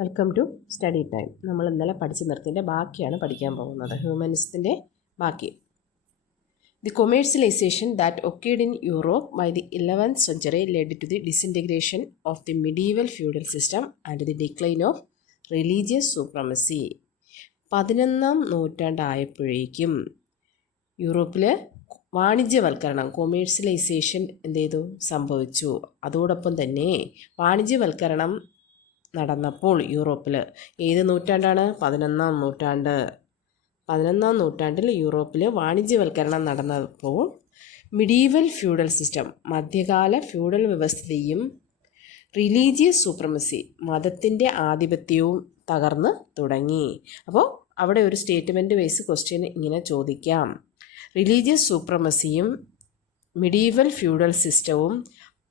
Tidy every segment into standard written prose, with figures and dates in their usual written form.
Welcome to study time. നമ്മൾ ഇന്നലെ പഠിച്ചു നിർത്തിൻ്റെ ബാക്കിയാണ് പഠിക്കാൻ പോകുന്നത്. ഹ്യൂമനിസത്തിൻ്റെ ബാക്കി. The commercialisation that occurred in Europe by the 11th century led to the disintegration of the medieval feudal system and the decline of religious supremacy. 11ാം നൂറ്റാണ്ടായപ്പോഴേക്കും യൂറോപ്പിൽ വാണിജ്യവൽക്കരണം, commercialisation എന്ത് ചെയ്തു, സംഭവിച്ചു. അതോടൊപ്പം തന്നെ വാണിജ്യവൽക്കരണം നടന്നപ്പോൾ യൂറോപ്പിൽ ഏത് നൂറ്റാണ്ടാണ്? 11ാം നൂറ്റാണ്ട്. 11ാം നൂറ്റാണ്ടിൽ യൂറോപ്പിൽ വാണിജ്യവൽക്കരണം നടന്നപ്പോൾ മിഡീവൽ ഫ്യൂഡൽ സിസ്റ്റം, മധ്യകാല ഫ്യൂഡൽ വ്യവസ്ഥയും റിലീജിയസ് സൂപ്രമസി, മതത്തിൻ്റെ ആധിപത്യവും തകർന്ന് തുടങ്ങി. അപ്പോൾ അവിടെ ഒരു സ്റ്റേറ്റ്മെൻറ്റ് വൈസ് ക്വസ്റ്റ്യൻ ഇങ്ങനെ ചോദിക്കാം. റിലീജിയസ് സൂപ്രമസിയും മിഡീവൽ ഫ്യൂഡൽ സിസ്റ്റവും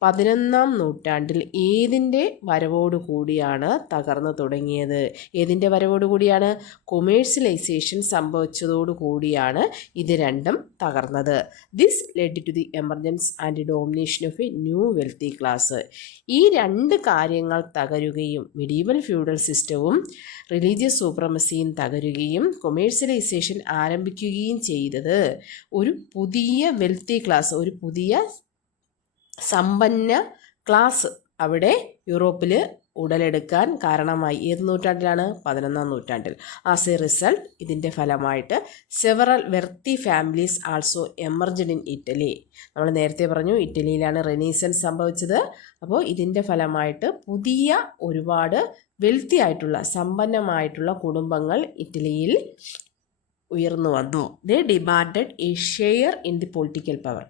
11ാം നൂറ്റാണ്ടിൽ ഏതിൻ്റെ വരവോടുകൂടിയാണ് തകർന്നു തുടങ്ങിയത്? ഏതിൻ്റെ വരവോടുകൂടിയാണ്? കൊമേഴ്സ്യലൈസേഷൻ സംഭവിച്ചതോടുകൂടിയാണ് ഇത് രണ്ടും തകർന്നത്. This led to the emergence and domination of a new wealthy class. ഈ രണ്ട് കാര്യങ്ങൾ തകരുകയും, മിഡീവൽ ഫ്യൂഡൽ സിസ്റ്റവും റിലീജിയസ് സൂപ്രമസിയും തകരുകയും കൊമേഴ്സ്യലൈസേഷൻ ആരംഭിക്കുകയും ചെയ്തത് ഒരു പുതിയ വെൽത്തി ക്ലാസ്, ഒരു പുതിയ സമ്പന്ന ക്ലാസ് അവിടെ യൂറോപ്പിൽ ഉടലെടുക്കാൻ കാരണമായി. ഏത് നൂറ്റാണ്ടിലാണ്? 11ാം നൂറ്റാണ്ടിൽ. ആസ് എ റിസൾട്ട്, ഇതിൻ്റെ ഫലമായിട്ട് several wealthy families also emerged in Italy. നമ്മൾ നേരത്തെ പറഞ്ഞു ഇറ്റലിയിലാണ് റെനീസൻസ് സംഭവിച്ചത്. അപ്പോൾ ഇതിൻ്റെ ഫലമായിട്ട് പുതിയ ഒരുപാട് വെൽത്തി ആയിട്ടുള്ള, സമ്പന്നമായിട്ടുള്ള കുടുംബങ്ങൾ ഇറ്റലിയിൽ ഉയർന്നു വന്നു. They demanded a share in the political power.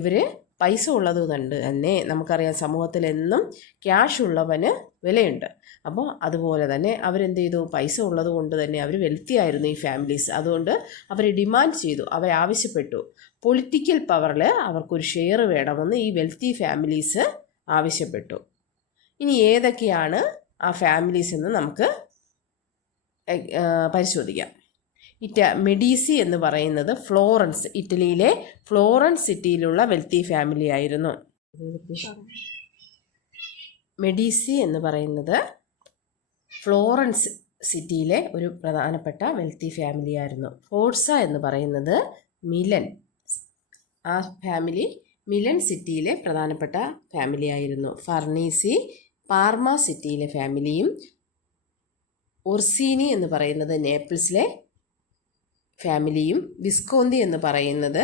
ഇവർ പൈസ ഉള്ളത് കൊണ്ട് തന്നെ നമുക്കറിയാം സമൂഹത്തിൽ എന്നും ക്യാഷ് ഉള്ളവന് വിലയുണ്ട്. അപ്പോൾ അതുപോലെ തന്നെ അവരെന്ത് ചെയ്തു? പൈസ ഉള്ളത് കൊണ്ട് തന്നെ അവർ വെൽത്തി ആയിരുന്നു ഈ ഫാമിലീസ്. അതുകൊണ്ട് അവർ ഡിമാൻഡ് ചെയ്തു, അവരാവശ്യപ്പെട്ടു, പൊളിറ്റിക്കൽ പവറിൽ അവർക്കൊരു ഷെയർ വേണമെന്ന് ഈ വെൽത്തി ഫാമിലീസ് ആവശ്യപ്പെട്ടു. ഇനി ഏതൊക്കെയാണ് ആ ഫാമിലീസ് എന്ന് നമുക്ക് പരിശോധിക്കാം. മെഡീസി എന്ന് പറയുന്നത് ഫ്ലോറൻസ്, ഇറ്റലിയിലെ ഫ്ലോറൻസ് സിറ്റിയിലുള്ള വെൽത്തി ഫാമിലി ആയിരുന്നു. മെഡീസി എന്ന് പറയുന്നത് ഫ്ലോറൻസ് സിറ്റിയിലെ ഒരു പ്രധാനപ്പെട്ട വെൽത്തി ഫാമിലി ആയിരുന്നു. ഫോർസ എന്ന് പറയുന്നത് മിലൻ, ആ ഫാമിലി മിലൻ സിറ്റിയിലെ പ്രധാനപ്പെട്ട ഫാമിലി ആയിരുന്നു. ഫർണീസി പാർമ സിറ്റിയിലെ ഫാമിലിയും, ഒർസീനി എന്ന് പറയുന്നത് നേപ്പിൾസിലെ ഫാമിലിയും, വിസ്കോന്തി എന്ന് പറയുന്നത്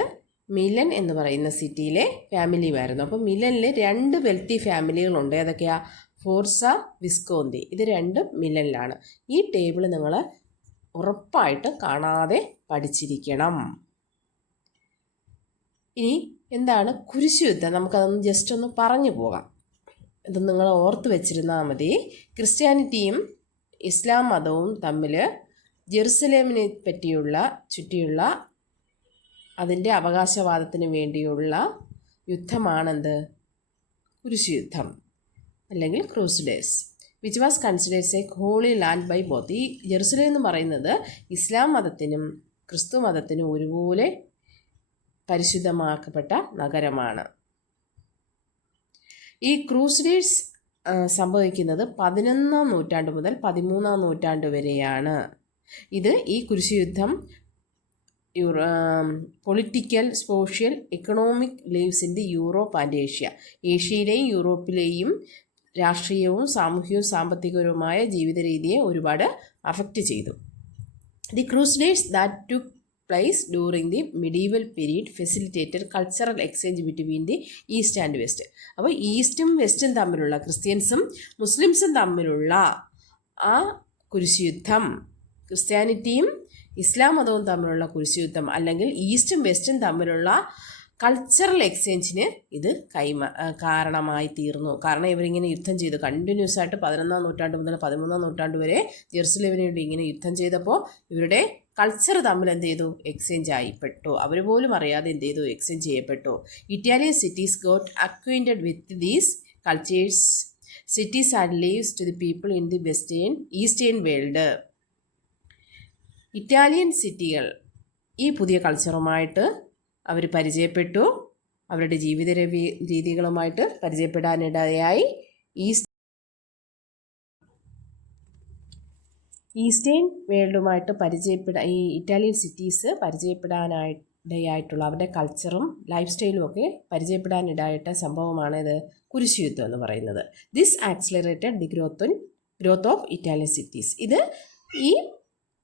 മിലൻ എന്ന് പറയുന്ന സിറ്റിയിലെ ഫാമിലിയുമായിരുന്നു. അപ്പോൾ മിലനിൽ രണ്ട് വെൽത്തി ഫാമിലികളുണ്ട്. ഏതൊക്കെയാ? ഫോർസ, വിസ്കോന്തി. ഇത് രണ്ടും മിലനിലാണ്. ഈ ടേബിൾ നിങ്ങൾ ഉറപ്പായിട്ട് കാണാതെ പഠിച്ചിരിക്കണം. ഇനി എന്താണ് കുരിശുയുദ്ധം? നമുക്കതൊന്ന് ജസ്റ്റ് ഒന്ന് പറഞ്ഞു പോകാം. ഇത് നിങ്ങൾ ഓർത്ത് വെച്ചിരുന്നാൽ മതി. ക്രിസ്ത്യാനിറ്റിയും ഇസ്ലാം മതവും തമ്മിൽ ജെറുസലേമിനെ ചുറ്റിയുള്ള അതിൻ്റെ അവകാശവാദത്തിന് വേണ്ടിയുള്ള യുദ്ധമാണെന്ത്? കുരിശുയുദ്ധം അല്ലെങ്കിൽ crusaders, which was considers a holy land by both. ഈ ജെറുസലേം എന്ന് പറയുന്നത് ഇസ്ലാം മതത്തിനും ക്രിസ്തു മതത്തിനും ഒരുപോലെ പരിശുദ്ധമാക്കപ്പെട്ട നഗരമാണ്. ഈ ക്രൂസഡേഴ്സ് സംഭവിക്കുന്നത് 11ാം നൂറ്റാണ്ട് മുതൽ 13ാം നൂറ്റാണ്ട് വരെയാണ്. ഇത് ഈ കുരിശുയുദ്ധം political, social, economic lives in the Europe and Asia. ഏഷ്യയിലെയും യൂറോപ്പിലെയും രാഷ്ട്രീയവും സാമൂഹികവും സാമ്പത്തികവുമായ ജീവിത രീതിയെ ഒരുപാട് അഫക്റ്റ് ചെയ്തു. The crusaders that took place during the medieval period facilitated cultural exchange between the east and west. അപ്പോൾ ഈസ്റ്റും വെസ്റ്റും തമ്മിലുള്ള, ക്രിസ്ത്യൻസും മുസ്ലിംസും തമ്മിലുള്ള ആ കുരിശുയുദ്ധം, ക്രിസ്ത്യാനിറ്റിയും ഇസ്ലാം മതവും തമ്മിലുള്ള കുരിശുയുദ്ധം, അല്ലെങ്കിൽ ഈസ്റ്റും വെസ്റ്റും തമ്മിലുള്ള കൾച്ചറൽ എക്സ്ചേഞ്ചിന് ഇത് കാരണമായി തീർന്നു. കാരണം ഇവരിങ്ങനെ യുദ്ധം ചെയ്തു കണ്ടിന്യൂസ് ആയിട്ട് 11ാം നൂറ്റാണ്ട് മുതൽ 13ാം നൂറ്റാണ്ട് വരെ ജെറുസലേമിന് വേണ്ടി ഇങ്ങനെ യുദ്ധം ചെയ്തപ്പോൾ ഇവരുടെ കൾച്ചർ തമ്മിൽ എന്ത് ചെയ്തു? എക്സ്ചേഞ്ച് ആയിപ്പെട്ടു. അവർ പോലും അറിയാതെ എന്ത് ചെയ്തു? എക്സ്ചേഞ്ച് ചെയ്യപ്പെട്ടു. Italian cities got acquainted with these cultures. Cities and lives to the people in the eastern world. Italian സിറ്റികൾ ഈ പുതിയ കൾച്ചറുമായിട്ട് അവർ പരിചയപ്പെട്ടു, അവരുടെ ജീവിത രീതികളുമായിട്ട് പരിചയപ്പെടാനിടയായി. ഈസ്റ്റേൺ വേൾഡുമായിട്ട് ഈ ഇറ്റാലിയൻ സിറ്റീസ് പരിചയപ്പെടാനായിട്ടായിട്ടുള്ള അവരുടെ കൾച്ചറും ലൈഫ് സ്റ്റൈലും ഒക്കെ പരിചയപ്പെടാനിടയായിട്ട സംഭവമാണ് ഇത് കുരിശുയുദ്ധം എന്ന് പറയുന്നത്. This accelerated the growth of Italian cities. ഇത് ഈ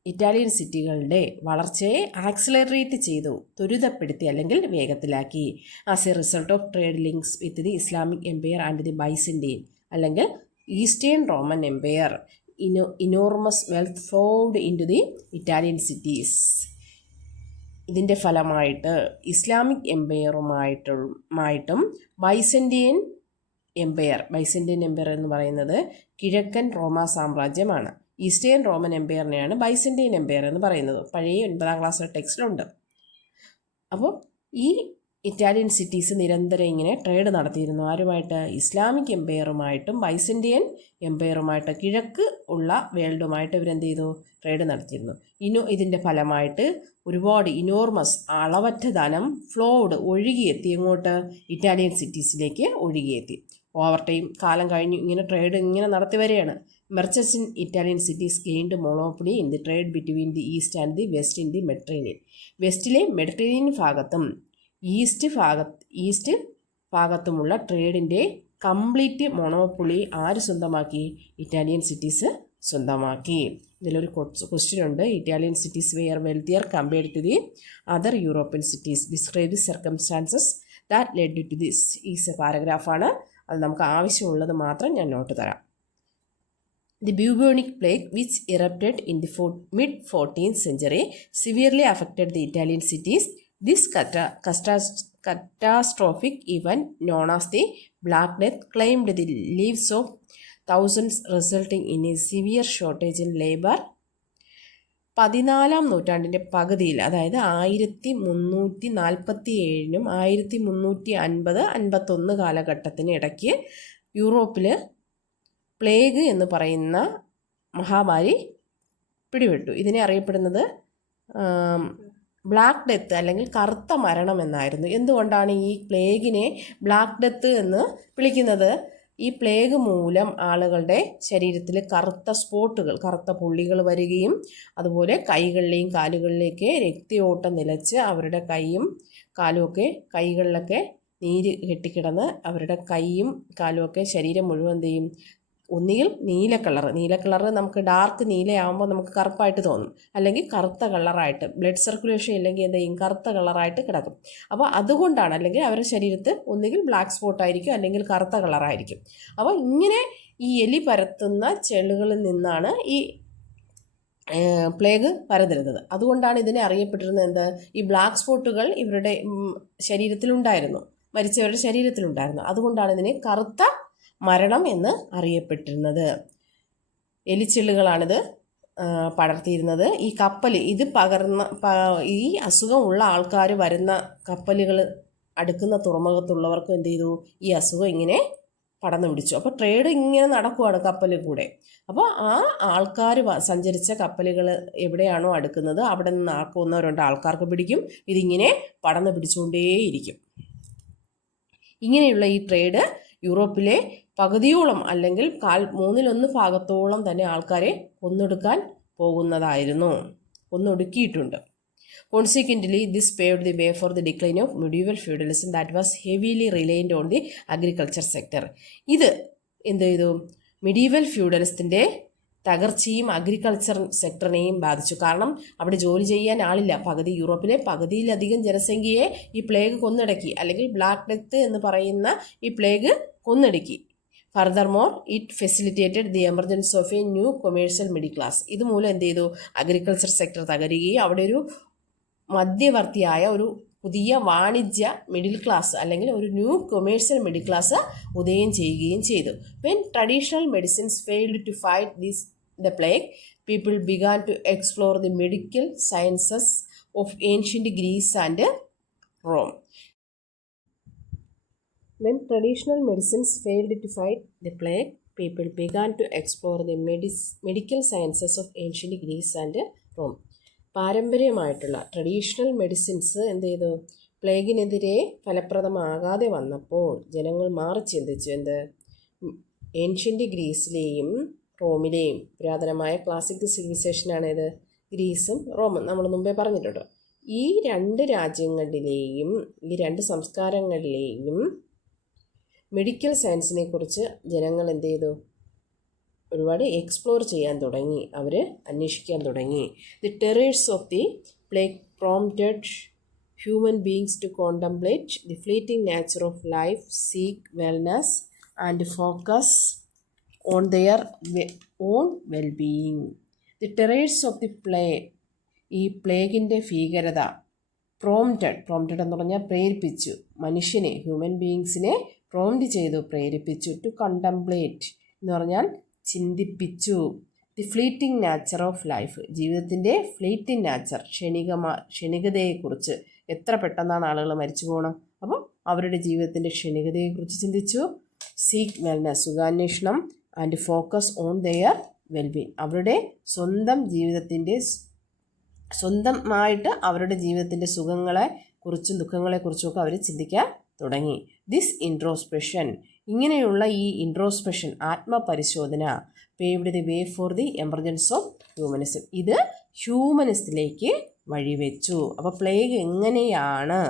ഇറ്റാലിയൻ സിറ്റികളുടെ വളർച്ചയെ ആക്സിലറേറ്റ് ചെയ്തു, ത്വരിതപ്പെടുത്തി അല്ലെങ്കിൽ വേഗത്തിലാക്കി. As a result of trade links with the Islamic empire and the Byzantine അല്ലെങ്കിൽ eastern Roman empire, enormous wealth flowed into the Italian cities. ഇതിൻ്റെ ഫലമായിട്ട് ഇസ്ലാമിക് എംപയറുമായിട്ടും ബൈസന്റൈൻ എംപയർ എന്ന് പറയുന്നത് കിഴക്കൻ റോമ സാമ്രാജ്യമാണ്. ഈസ്റ്റേൺ റോമൻ എംപയറിനെയാണ് ബൈസന്റൈൻ എംപയർ എന്ന് പറയുന്നത്. പഴയ 9ാം ക്ലാസ്സിലെ ടെക്സ്റ്റിലുണ്ട്. അപ്പോൾ ഈ ഇറ്റാലിയൻ സിറ്റീസ് നിരന്തരം ഇങ്ങനെ ട്രേഡ് നടത്തിയിരുന്നു. ആരുമായിട്ട്? ഇസ്ലാമിക് എംപയറുമായിട്ടും ബൈസന്റൈൻ എംപയറുമായിട്ട്, കിഴക്ക് ഉള്ള വേൾഡുമായിട്ട് ഇവരെന്ത് ചെയ്തു? ട്രേഡ് നടത്തിയിരുന്നു. ഇതിൻ്റെ ഫലമായിട്ട് ഒരുപാട് ഇനോർമസ് അളവറ്റ ധനം ഫ്ലോഡ് ഒഴുകിയെത്തി. എങ്ങോട്ട്? ഇറ്റാലിയൻ സിറ്റീസിലേക്ക് ഒഴുകിയെത്തി. ഓവർ ടൈം കാലം കഴിഞ്ഞു ഇങ്ങനെ ട്രേഡ് ഇങ്ങനെ നടത്തി വരികയാണ്. Merchants in Italian cities gained monopoly in the trade between the east and the west in the Mediterranean. വെസ്റ്റിലെ മെഡിറ്ററേനിയൻ ഭാഗത്തും ഈസ്റ്റ് ഭാഗത്തുമുള്ള ട്രേഡിൻ്റെ കംപ്ലീറ്റ് മോണോപ്പൊളി ആര് സ്വന്തമാക്കി? ഇറ്റാലിയൻ സിറ്റീസ് സ്വന്തമാക്കി. ഇതിലൊരു ക്വസ്റ്റ്യൻ ഉണ്ട്. Italian cities were wealthier compared to the other European cities. Describe the circumstances that led to this. Is പാരഗ്രാഫാണ്. അത് നമുക്ക് ആവശ്യമുള്ളത് മാത്രം ഞാൻ നോട്ട് തരാം. The bubonic plague, which erupted in the mid-14th century, severely affected the Italian cities. This catastrophic event, known as the Black Death, claimed the lives of thousands, resulting in a severe shortage in labor. 14ാം നൂറ്റാണ്ടിൻ്റെ പകുതിയിൽ, അതായത് 1347-നും 1350-51 കാലഘട്ടത്തിന് ഇടയ്ക്ക് യൂറോപ്പിൽ plague എന്ന് പറയുന്ന മഹാമാരി പിടിപെട്ടു. ഇതിനെ അറിയപ്പെടുന്നത് ബ്ലാക്ക് ഡെത്ത് അല്ലെങ്കിൽ കറുത്ത മരണം എന്നായിരുന്നു. എന്തുകൊണ്ടാണ് ഈ പ്ലേഗിനെ ബ്ലാക്ക് ഡെത്ത് എന്ന് വിളിക്കുന്നത്? ഈ പ്ലേഗ് മൂലം ആളുകളുടെ ശരീരത്തിൽ കറുത്ത സ്പോട്ടുകൾ, കറുത്ത പുള്ളികൾ വരികയും അതുപോലെ കൈകളിലെയും കാലുകളിലേക്ക് രക്തയോട്ടം നിലച്ച് അവരുടെ കൈയും കാലുമൊക്കെ, കൈകളിലൊക്കെ നീര് കെട്ടിക്കിടന്ന് അവരുടെ കൈയും കാലുമൊക്കെ ശരീരം മുഴുവൻ എന്ത് ചെയ്യും? ഒന്നുകിൽ നീല കളറ് നമുക്ക് ഡാർക്ക് നീലയാകുമ്പോൾ നമുക്ക് കറുപ്പായിട്ട് തോന്നും, അല്ലെങ്കിൽ കറുത്ത കളറായിട്ട്, ബ്ലഡ് സർക്കുലേഷൻ ഇല്ലെങ്കിൽ എന്ത് ചെയ്യും? കറുത്ത കളറായിട്ട് കിടക്കും. അപ്പോൾ അതുകൊണ്ടാണ്, അല്ലെങ്കിൽ അവരുടെ ശരീരത്ത് ഒന്നുകിൽ ബ്ലാക്ക് സ്പോട്ടായിരിക്കും അല്ലെങ്കിൽ കറുത്ത കളറായിരിക്കും. അപ്പോൾ ഇങ്ങനെ ഈ എലി പരത്തുന്ന ചെള്ളുകളിൽ നിന്നാണ് ഈ പ്ലേഗ് പരന്നിരുന്നത്. അതുകൊണ്ടാണ് ഇതിനെ അറിയപ്പെട്ടിരുന്നത് എന്ത്? ഈ ബ്ലാക്ക് സ്പോട്ടുകൾ ഇവരുടെ ശരീരത്തിലുണ്ടായിരുന്നു, മരിച്ചവരുടെ ശരീരത്തിലുണ്ടായിരുന്നു. അതുകൊണ്ടാണ് ഇതിനെ കറുത്ത മരണം എന്ന് അറിയപ്പെട്ടിരുന്നത്. എലിച്ചെള്ളുകളാണിത് പടർത്തിയിരുന്നത്. ഈ കപ്പൽ ഇത് ഈ അസുഖമുള്ള ആൾക്കാർ വരുന്ന കപ്പലുകൾ അടുക്കുന്ന തുറമുഖത്തുള്ളവർക്ക് എന്ത് ചെയ്തു? ഈ അസുഖം ഇങ്ങനെ പടർന്നു പിടിച്ചു. അപ്പോൾ ട്രേഡ് ഇങ്ങനെ നടക്കുവാണ് കപ്പലിൽ കൂടെ. അപ്പോൾ ആ ആൾക്കാർ സഞ്ചരിച്ച കപ്പലുകൾ എവിടെയാണോ അടുക്കുന്നത് അവിടെ നിന്ന് ആക്കുന്നവരുണ്ട്, ആൾക്കാർക്ക് പിടിക്കും. ഇതിങ്ങനെ പടർന്നു പിടിച്ചുകൊണ്ടേയിരിക്കും. ഇങ്ങനെയുള്ള ഈ ട്രേഡ് യൂറോപ്പിലെ പകുതിയോളം അല്ലെങ്കിൽ 1/3 ഭാഗത്തോളം തന്നെ ആൾക്കാരെ കൊന്നൊടുക്കിയിട്ടുണ്ട്. Consequently, this paved the way for the decline of medieval feudalism that was heavily reliant on the agriculture sector. ഇത് എന്ത് ചെയ്തു? മെഡീവൽ ഫ്യൂഡലിസത്തിൻ്റെ തകർച്ചയും അഗ്രികൾച്ചർ സെക്ടറിനെയും ബാധിച്ചു. കാരണം അവിടെ ജോലി ചെയ്യാൻ ആളില്ല. യൂറോപ്പിലെ പകുതിയിലധികം ജനസംഖ്യയെ ഈ പ്ലേഗ് കൊന്നടക്കി, അല്ലെങ്കിൽ ബ്ലാക്ക് ഡെത്ത് എന്ന് പറയുന്ന ഈ പ്ലേഗ് കൊന്നടക്കി. Furthermore it facilitated the emergence of a new commercial middle class. ഇതുമൂലം എന്ത് ചെയ്തു? അഗ്രികൾച്ചർ സെക്ടർ തകരുകയും അവിടെ ഒരു മധ്യവർത്തിയായ ഒരു പുതിയ വാണിജ്യ മിഡിൽ ക്ലാസ് അല്ലെങ്കിൽ ഒരു ന്യൂ കൊമേഴ്ഷ്യൽ മിഡിൽ ക്ലാസ് ഉദയം ചെയ്യുകയും ചെയ്തു. When traditional medicines failed to fight the plague, people began to explore the medical sciences of ancient Greece and Rome. When traditional medicines failed to fight the plague, people began to explore the medical sciences of ancient Greece and Rome. പാരമ്പര്യമായിട്ടുള്ള traditional medicines എന്ത് ചെയ്തു? പ്ലേഗിനെതിരെ ഫലപ്രദമാകാതെ വന്നപ്പോൾ ജനങ്ങൾ മാറി ചിന്തിച്ചു. Ancient ഗ്രീസിലെയും റോമിലെയും പുരാതനമായ classic സിവിലൈസേഷനാണ് ഇത് ഗ്രീസും റോമും. നമ്മൾ മുമ്പേ പറഞ്ഞിട്ടുണ്ട്. ഈ രണ്ട് രാജ്യങ്ങളിലെയും ഈ രണ്ട് സംസ്കാരങ്ങളിലെയും മെഡിക്കൽ സയൻസിനെ കുറിച്ച് ജനങ്ങൾ എന്ത് ചെയ്തു? ഒരുപാട് എക്സ്പ്ലോർ ചെയ്യാൻ തുടങ്ങി, അവർ അന്വേഷിക്കാൻ തുടങ്ങി. The terrors of the plague prompted human beings to contemplate the fleeting nature of life, seek wellness and focus on their own wellbeing. The terrors of the ഈ പ്ലേഗിൻ്റെ ഭീകരത പ്രോംപ്റ്റഡ് എന്ന് പറഞ്ഞാൽ പ്രേരിപ്പിച്ചു, മനുഷ്യനെ ഹ്യൂമൻ ബീയിങ്സിനെ പ്രോംപ്റ്റ് ചെയ്തു, പ്രേരിപ്പിച്ചു. ടു കണ്ടംപ്ലേറ്റ് എന്ന് പറഞ്ഞാൽ ചിന്തിപ്പിച്ചു. The fleeting nature of life, ജീവിതത്തിൻ്റെ ഫ്ലീറ്റിംഗ് നാച്ചർ, ക്ഷണികതയെക്കുറിച്ച്. എത്ര പെട്ടെന്നാണ് ആളുകൾ മരിച്ചു പോകണം, അപ്പം അവരുടെ ജീവിതത്തിൻ്റെ ക്ഷണികതയെക്കുറിച്ച് ചിന്തിച്ചു. സീക്ക് വെൽനെസ്, സുഖാന്വേഷണം. And focus on their wellbeing, അവരുടെ സ്വന്തമായിട്ട് അവരുടെ ജീവിതത്തിൻ്റെ സുഖങ്ങളെക്കുറിച്ചും ദുഃഖങ്ങളെക്കുറിച്ചും ഒക്കെ അവർ ചിന്തിക്കാൻ തുടങ്ങി. ദിസ് ഇൻട്രോസ്പെക്ഷൻ, ഇങ്ങനെയുള്ള ഈ ഇൻട്രോസ്പെക്ഷൻ, ആത്മപരിശോധന, paved the way for the emergence of humanism, ഇത് ഹ്യൂമനിസത്തിലേക്ക് വഴിവെച്ചു. അപ്പോൾ പ്ലേഗ് എങ്ങനെയാണ്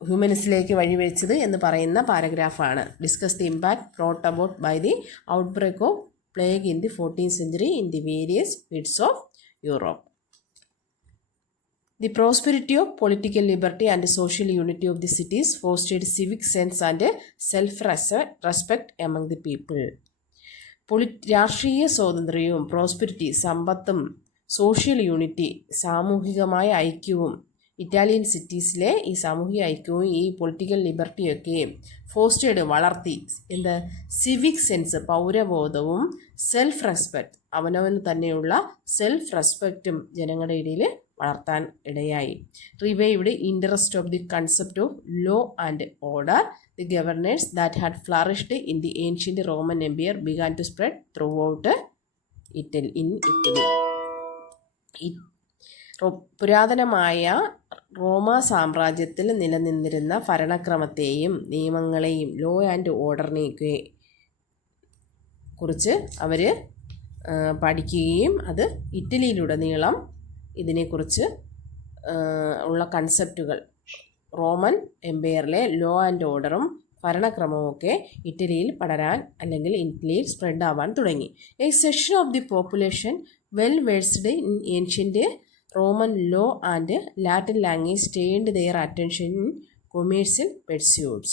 ഹ്യൂമനിസത്തിലേക്ക് വഴിവെച്ചത് എന്ന് പറയുന്ന പാരഗ്രാഫാണ്. Discuss the impact brought about by the outbreak of plague in the 14th century in the various bits of Europe. The prosperity of political liberty and social unity of the cities fostered civic sense and self-respect among the people. രാഷ്ട്രീയ സ്വാതന്ത്ര്യവും prosperity, സമ്പത്തും social unity, സാമൂഹികമായ ഐക്യവും, Italian സിറ്റീസിലെ ഈ സാമൂഹിക ഐക്യവും ഈ political ലിബർട്ടിയൊക്കെ fostered, വളർത്തി. എന്ത്? സിവിക് സെൻസ്, പൗരബോധവും, സെൽഫ് റെസ്പെക്റ്റ്, അവനവന് തന്നെയുള്ള സെൽഫ് റെസ്പെക്റ്റും ജനങ്ങളുടെ ഇടയിൽ വളർത്താൻ ഇടയായി. Revived interest of the concept of law and order. The governors that had flourished in the ancient Roman empire began to spread throughout Italy. പുരാതനമായ റോമ സാമ്രാജ്യത്തിൽ നിലനിന്നിരുന്ന ഭരണക്രമത്തെയും നിയമങ്ങളെയും ലോ ആൻഡ് ഓർഡറിനെയൊക്കെ കുറിച്ച് അവർ പഠിക്കുകയും അത് ഇറ്റലിയിലുടനീളം ഇതിനെക്കുറിച്ച് ഉള്ള കൺസെപ്റ്റുകൾ, റോമൻ എംപയറിലെ ലോ ആൻഡ് ഓർഡറും ഭരണക്രമവും ഒക്കെ ഇറ്റലിയിൽ പടരാൻ അല്ലെങ്കിൽ ഇറ്റലിയിൽ സ്പ്രെഡ് ആവാൻ തുടങ്ങി. A section of the population well versed in ancient Roman law and Latin language strained their attention in commercial pursuits.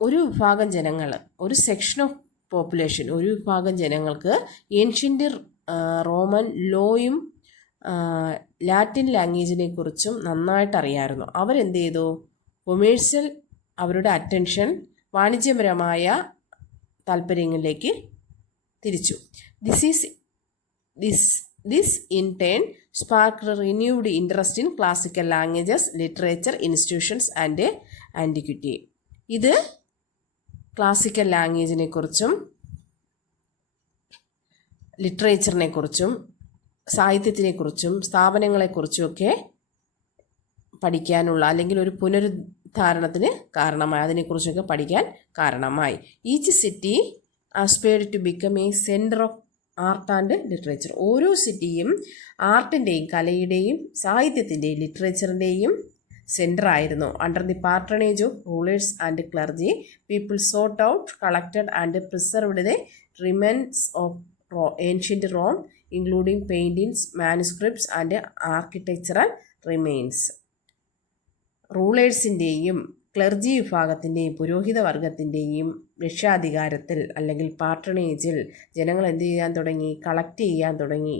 ഒരു വിഭാഗം ജനങ്ങൾ, ഒരു സെക്ഷൻ ഓഫ് പോപ്പുലേഷൻ, ഒരു വിഭാഗം ജനങ്ങൾക്ക് ഏൻഷ്യൻ്റ് റോമൻ ലോയും ലാറ്റിൻ ലാംഗ്വേജിനെ കുറിച്ചും നന്നായിട്ട് അറിയാമായിരുന്നു. അവരെന്ത് ചെയ്തു? കൊമേഴ്സ്യൽ, അവരുടെ അറ്റൻഷൻ വാണിജ്യപരമായ താല്പര്യങ്ങളിലേക്ക് തിരിച്ചു. This in turn sparked renewed interest in classical languages, literature, institutions and antiquity. ഇത് ക്ലാസിക്കൽ ലാംഗ്വേജിനെ കുറിച്ചും ലിറ്ററേച്ചറിനെ കുറിച്ചും സാഹിത്യത്തിനെ കുറിച്ചും സ്ഥാപനങ്ങളെക്കുറിച്ചുമൊക്കെ പഠിക്കാനുള്ള അല്ലെങ്കിൽ ഒരു പുനരുദ്ധാരണത്തിന് കാരണമായി, അതിനെക്കുറിച്ചൊക്കെ പഠിക്കാൻ കാരണമായി. Each city aspired to become a centre of art and literature. ഓരോ സിറ്റിയും ആർട്ടിൻ്റെയും കലയുടെയും സാഹിത്യത്തിൻ്റെയും ലിറ്ററേച്ചറിൻ്റെയും സെൻറ്റർ ആയിരുന്നു. Under the patronage of rulers and clergy, people sought out, collected and preserved the remains of ancient Rome, including paintings, manuscripts and architectural remains. റൂളേഴ്സിൻ്റെയും clergy വിഭാഗത്തിൻ്റെയും പുരോഹിത വർഗത്തിൻ്റെയും രക്ഷാധികാരത്തിൽ അല്ലെങ്കിൽ പാട്രണേജിൽ ജനങ്ങൾ എന്ത് ചെയ്യാൻ തുടങ്ങി? കളക്ട് ചെയ്യാൻ തുടങ്ങി.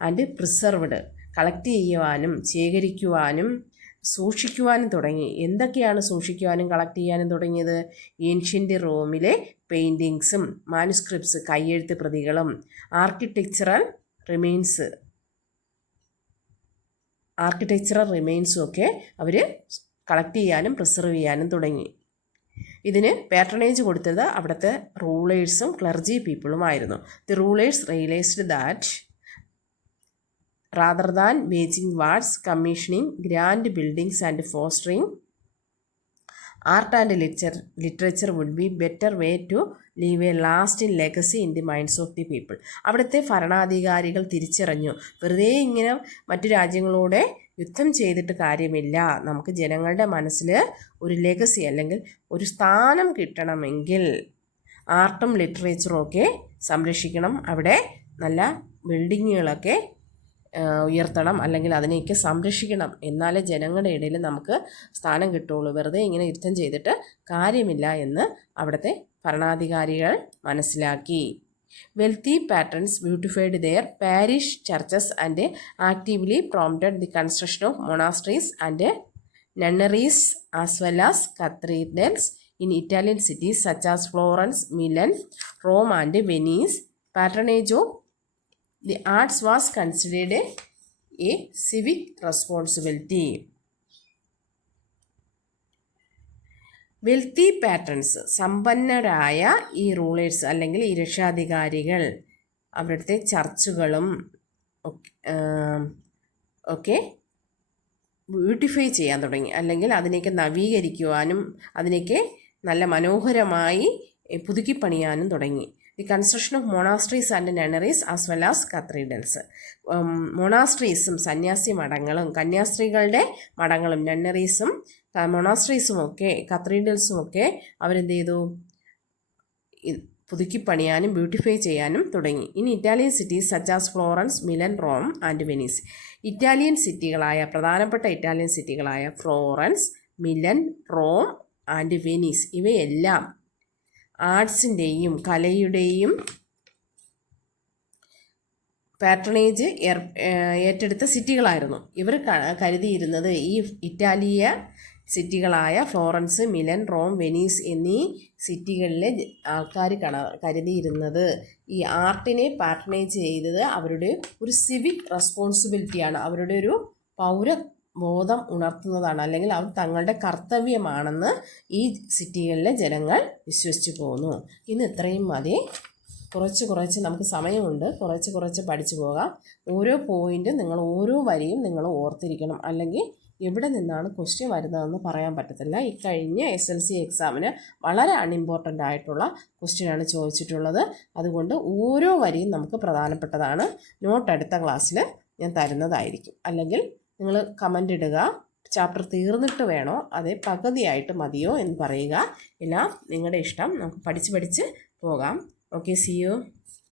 ആൻഡ് പ്രിസർവ്ഡ്, കളക്ട് ചെയ്യുവാനും ശേഖരിക്കുവാനും സൂക്ഷിക്കുവാനും തുടങ്ങി. എന്തൊക്കെയാണ് സൂക്ഷിക്കുവാനും കളക്ട് ചെയ്യാനും തുടങ്ങിയത്? ഏൻഷ്യൻ്റ് റോമിലെ പെയിൻറ്റിങ്സും മാനുസ്ക്രിപ്റ്റ്സ്, കയ്യെഴുത്ത് പ്രതികളും, ആർക്കിടെക്ചറൽ റിമെയിൻസും ഒക്കെ അവർ കളക്ട് ചെയ്യാനും പ്രിസർവ് ചെയ്യാനും തുടങ്ങി. ഇതിന് പാട്രണേജ് കൊടുത്തത് അവിടുത്തെ റൂളേഴ്സും ക്ലർജി പീപ്പിളുമായിരുന്നു. The rulers realised that rather than waging wars, commissioning grand buildings and fostering art and literature would be better way to leave a lasting legacy in the minds of the people. അവിടുത്തെ ഭരണാധികാരികൾ തിരിച്ചറിഞ്ഞു, വെറുതെ ഇങ്ങനെ മറ്റു രാജ്യങ്ങളോടെ യുദ്ധം ചെയ്തിട്ട് കാര്യമില്ല. നമുക്ക് ജനങ്ങളുടെ മനസ്സിൽ ഒരു ലെഗസി അല്ലെങ്കിൽ ഒരു സ്ഥാനം കിട്ടണമെങ്കിൽ ആർട്ടും ലിറ്ററേച്ചറും ഒക്കെ സംരക്ഷിക്കണം. അവിടെ നല്ല ബിൽഡിങ്ങുകളൊക്കെ ഉയർത്തണം, അല്ലെങ്കിൽ അതിനെയൊക്കെ സംരക്ഷിക്കണം. എന്നാലേ ജനങ്ങളുടെ ഇടയിൽ നമുക്ക് സ്ഥാനം കിട്ടുള്ളൂ. വെറുതെ ഇങ്ങനെ യുദ്ധം ചെയ്തിട്ട് കാര്യമില്ല എന്ന് അവിടുത്തെ ഭരണാധികാരികൾ മനസ്സിലാക്കി. Wealthy patrons beautified their parish churches and actively promoted the construction of monasteries and nunneries as well as cathedrals in Italian cities such as Florence, Milan, Rome and Venice. Patronage of the arts was considered a civic responsibility. Wealthy patrons, സമ്പന്നരായ ഈ rulers അല്ലെങ്കിൽ ഈ രക്ഷാധികാരികൾ അവിടുത്തെ ചർച്ചുകളും ഒക്കെ beautify ചെയ്യാൻ തുടങ്ങി, അല്ലെങ്കിൽ അതിനെയൊക്കെ നവീകരിക്കുവാനും അതിനെയൊക്കെ നല്ല മനോഹരമായി പുതുക്കിപ്പണിയാനും തുടങ്ങി. The construction of monasteries and nunneries as well as cathedrals. മൊണാസ്ട്രീസും സന്യാസി മഠങ്ങളും കന്യാസ്ത്രീകളുടെ മഠങ്ങളും നണ്ണറീസും മൊണാസ്ട്രീസും ഒക്കെ കത്തീഡ്രൽസും ഒക്കെ അവരെന്ത് ചെയ്തു, പുതുക്കിപ്പണിയാനും ബ്യൂട്ടിഫൈ ചെയ്യാനും തുടങ്ങി. In Italian cities such as Florence, Milan, Rome and Venice. Italian സിറ്റികളായ പ്രധാനപ്പെട്ട ഇറ്റാലിയൻ സിറ്റികളായ Florence, Milan, Rome and Venice ഇവയെല്ലാം ആർട്സിൻ്റെയും കലയുടെയും പാട്രണേജ് ഏറ്റെടുത്ത സിറ്റികളായിരുന്നു. ഇവർ കരുതിയിരുന്നത് ഈ ഇറ്റാലിയ സിറ്റികളായ ഫ്ലോറൻസ്, മിലൻ, റോം, വെനീസ് എന്നീ സിറ്റികളിലെ ആൾക്കാർ കരുതിയിരുന്നത് ഈ ആർട്ടിനെ പാട്രണേജ് ചെയ്തത് അവരുടെ ഒരു സിവിക് റെസ്പോൺസിബിലിറ്റിയാണ്, അവരുടെ ഒരു പൗരബോധം ഉണർത്തുന്നതാണ്, അല്ലെങ്കിൽ അവർ തങ്ങളുടെ കർത്തവ്യമാണെന്ന് ഈ സിറ്റികളിലെ ജനങ്ങൾ വിശ്വസിച്ചു പോകുന്നു. ഇന്ന് ഇത്രയും മതി. കുറച്ച് നമുക്ക് സമയമുണ്ട്, കുറച്ച് പഠിച്ചു പോകാം. ഓരോ പോയിൻറ്റും നിങ്ങൾ ഓരോ വരിയും നിങ്ങൾ ഓർത്തിരിക്കണം, അല്ലെങ്കിൽ എവിടെ നിന്നാണ് ക്വസ്റ്റ്യൻ വരുന്നതെന്ന് പറയാൻ പറ്റത്തില്ല. ഈ കഴിഞ്ഞ SLC എക്സാമിന് വളരെ അൺഇമ്പോർട്ടൻ്റ് ആയിട്ടുള്ള ക്വസ്റ്റ്യനാണ് ചോദിച്ചിട്ടുള്ളത്. അതുകൊണ്ട് ഓരോ വരിയും നമുക്ക് പ്രധാനപ്പെട്ടതാണ്. നോട്ട് അടുത്ത ക്ലാസ്സിൽ ഞാൻ തരുന്നതായിരിക്കും. അല്ലെങ്കിൽ നിങ്ങൾ കമൻ്റ് ഇടുക, ചാപ്റ്റർ തീർന്നിട്ട് വേണോ അതേ പകുതിയായിട്ട് മതിയോ എന്ന് പറയുക. എല്ലാം നിങ്ങളുടെ ഇഷ്ടം. നമുക്ക് പഠിച്ച് പോകാം. Okay, see U.